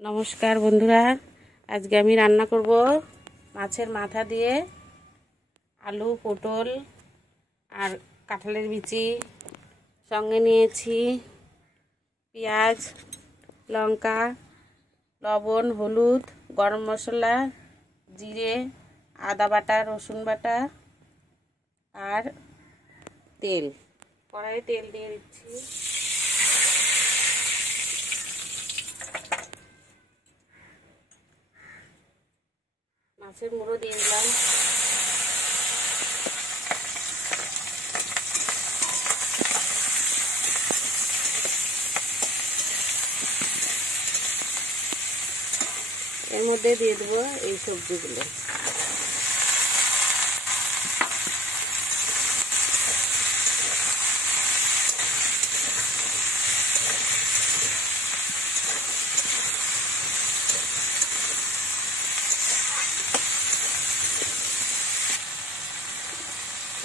নমস্কার বন্ধুরা, আজকে আমি রান্না করব মাছের মাথা দিয়ে আলু, পটল আর কাঁঠালের বিচি। সঙ্গে নিয়েছি পেঁয়াজ, লঙ্কা, লবণ, হলুদ, গরম মশলা, জিরে, আদা বাটা, রসুন বাটা আর তেল। কড়াইয়ে তেল দিয়ে দিচ্ছি। মাছের মুড়ো দিয়ে দিলাম। এর মধ্যে দিয়ে দেবো এই সবজিগুলো।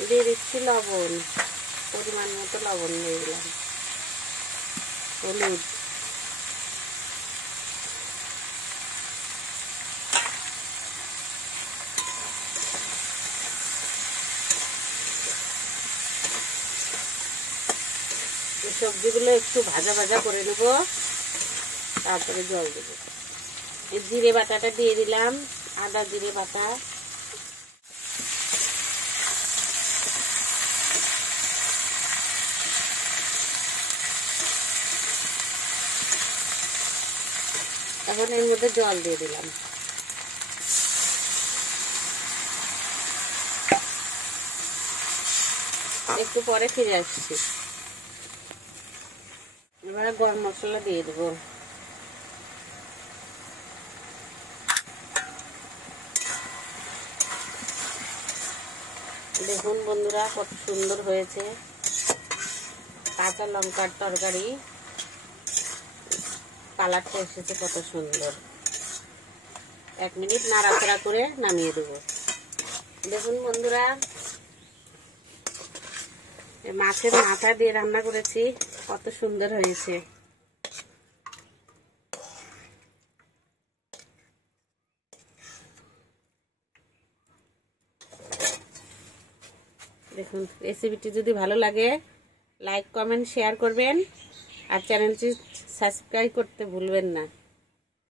দিয়ে দিচ্ছি লবণ, পরিমাণ মতো লবণ দিয়ে দিলাম, হলুদ, এই সবজিগুলো একটু ভাজা ভাজা করে নেব, তারপরে জল দেব। এই জিরে বাটাটা দিয়ে দিলাম, আদা জিরে বাটা, এখন এর মধ্যে জল দিয়ে দিলাম। একটু পরে ফিরে আসছি। এবারে গরম মশলা দিয়ে দেবো। দেখুন বন্ধুরা, কত সুন্দর হয়েছে কাঁচা লঙ্কার তরকারি। কালারটা এসেছে কত সুন্দর। 1 মিনিট নাড়াচাড়া করে নামিয়ে দেবো। দেখুন বন্ধুরা, মাছের মাথা দিয়ে রান্না করেছি, কত সুন্দর হয়েছে। দেখুন, রেসিপিটি যদি ভালো লাগে লাইক, কমেন্ট, শেয়ার করবেন আর চ্যানেলটি সাবস্ক্রাইব করতে ভুলবেন না।